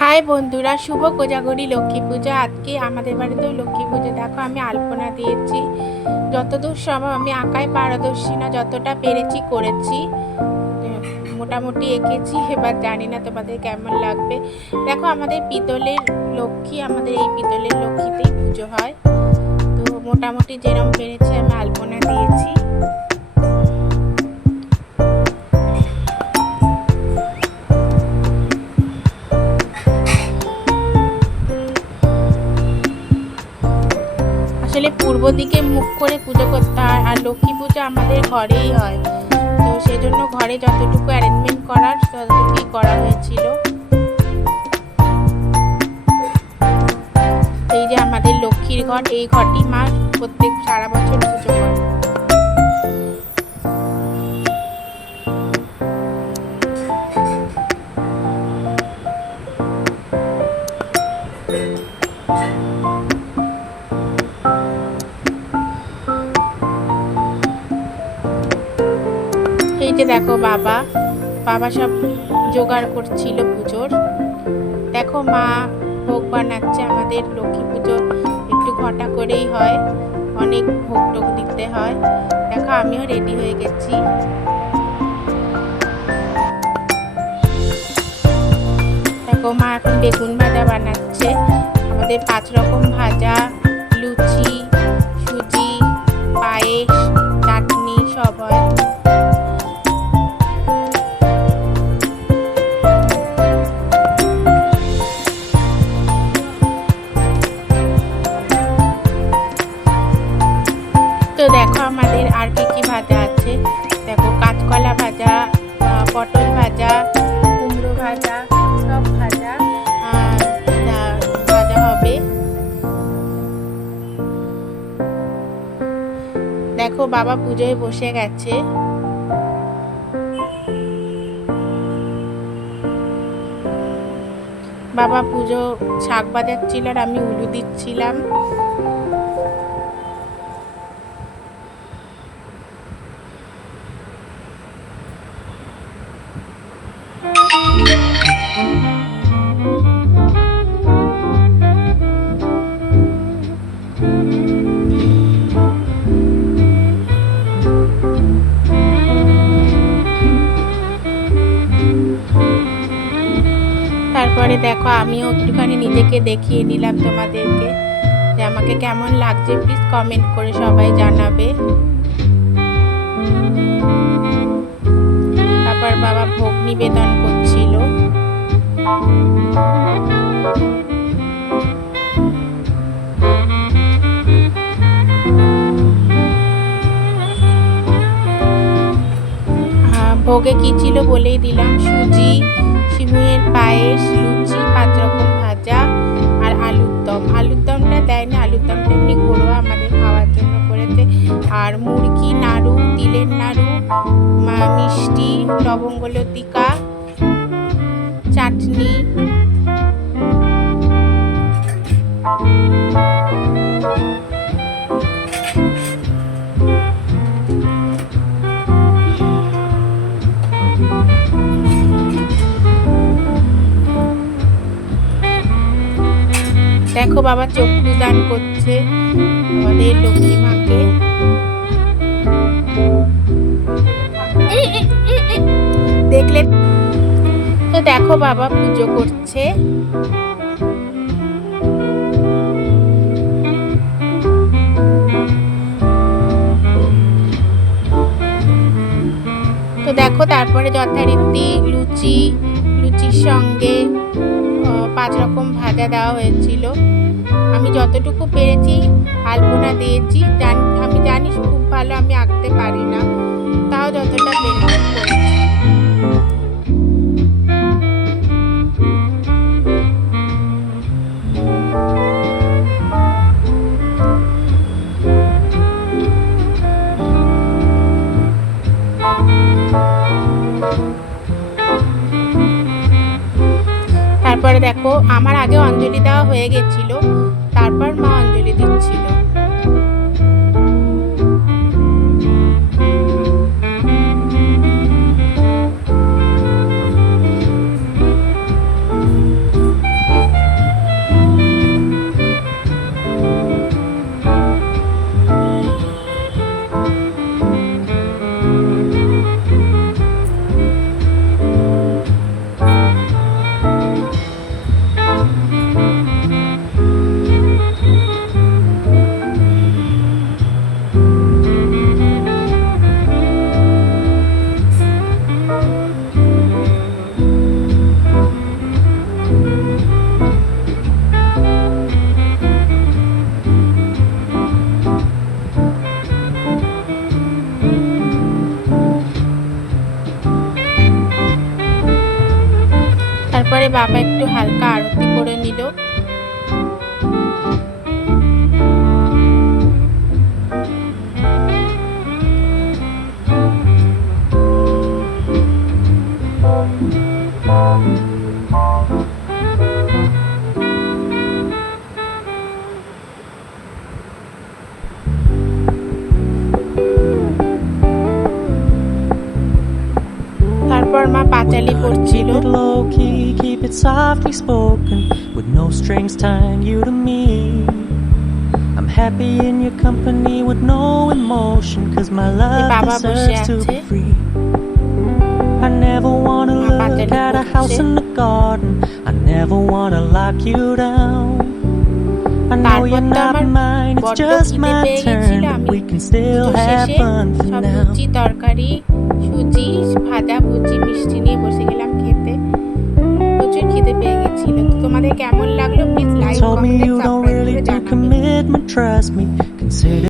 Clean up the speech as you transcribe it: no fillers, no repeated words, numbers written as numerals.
High বন্ধুরা, শুভ কোজাগরী লক্ষ্মী পূজা। আজকে আমাদের বাড়িতেও লক্ষ্মী পুজো। দেখো আমি আলপনা দিয়েছি, যতদূর সম্ভব আমি আঁকায় পারদর্শী না, যতটা পেরেছি করেছি, মোটামুটি এঁকেছি। এবার জানি না তোমাদের কেমন লাগবে। দেখো আমাদের পিতলের লক্ষ্মী, আমাদের এই পিতলের লক্ষ্মীতেই পুজো হয়। তো মোটামুটি যেরকম পেরেছি আমি আলপনা দিয়েছি। আসলে পূর্ব দিকে মুখ করে পুজো করতে হয়, আর লক্ষ্মী পুজো আমাদের ঘরেই হয়। তো সেজন্য ঘরে যতটুকু অ্যারেঞ্জমেন্ট করার ততটুকুই করা হয়েছিল। এই যে আমাদের লক্ষ্মীর ঘর, এই ঘরটি মা প্রত্যেক সারা বছর পুজো করে। এই যে দেখো বাবা সব জোগাড় করছিল পুজোর। দেখো মা ভোগ বানাচ্ছে। আমাদের লক্ষ্মী পুজো একটু ঘটা করেই হয়, অনেক ভোগ টোগ দিতে হয়। দেখো আমিও রেডি হয়ে গেছি। দেখো মা এখন বেগুন ভাজা বানাচ্ছে। আমাদের 5 রকম ভাজা, লুচি, সুজি, পায়েস, চাটনি সব হয়। তো দেখো আমাদের আর কি ভাজা আছে। দেখো কাঁচকলা ভাজা, পটল ভাজা, কুমড়ো ভাজা, সব ভাজা ভাজা হবে। দেখো বাবা পুজোয় বসে গেছে। বাবা পুজো শাক বাজাচ্ছিল আর আমি উলু দিচ্ছিলাম। তারপরে দেখো আমিও একটুখানি নিজেকে দেখিয়ে নিলাম তোমাদেরকে, যে আমাকে কেমন লাগছে। প্লিজ কমেন্ট করে সবাই জানাবে। তারপর বাবা ভোগ নিবেদন করছিল। ভোগে কি ছিল বলেই দিলাম, সুজি, সিমুইয়ের পায়েস, লুচি, 5 রকম ভাজা আর আলুর দম। আলুর দমটা দেয়নি, আলুর দমটা এমনি ঘরোয়া আমাদের খাওয়ার জন্য করেছে। আর মুরগি, নাড়ু, তিলের নাড়ু, মিষ্টি, লবঙ্গ লতিকা, চাটনি। দেখো বাবা চক্ষু দান করছে আমাদের লক্ষ্মী মাকে। দেখলে তো, দেখো বাবা পুজো করছে। তো দেখো তারপরে যথারীতি লুচির সঙ্গে 5 রকম ভাজা দেওয়া হয়েছিল। আমি যতটুকু পেরেছি আলপনা দিয়েছি। আমি জানি খুব ভালো আমি আঁকতে পারি না, তাও যতটা পেরেছি করেছি। তারপরে দেখো আমার আগে অঞ্জলি দেওয়া হয়ে গেছিল, তারপর মা অঞ্জলি দিচ্ছিল। বাবা একটু হালকা আরতি করে নিল। তারপর মা পাঁচালি পড়ছিল। Keep it low key, keep it softly spoken, with no strings tying you to me. I'm happy in your company with no emotion, cause my love বাবা বসে deserves to be আছে। free. I never wanna মা look Panchali at a পড়ছে। house in the garden, I never wanna lock you down. I know তারপর you're তো not আমার mine, it's বড্ড just খিদে my পেয়ে turn, গেছিল। but আমি we can still Puja have শেষে fun for সব now. লুচি তরকারি, সুজি, ভাজা ভুজি, মিষ্টি নিয়ে বসে গেলাম খেতে। প্রচুর খিদে পেয়ে গেছিল। তো তোমাদের কেমন লাগলো please like Told me comment you don't subscribe really করে do জানাবে। commitment, trust me, consider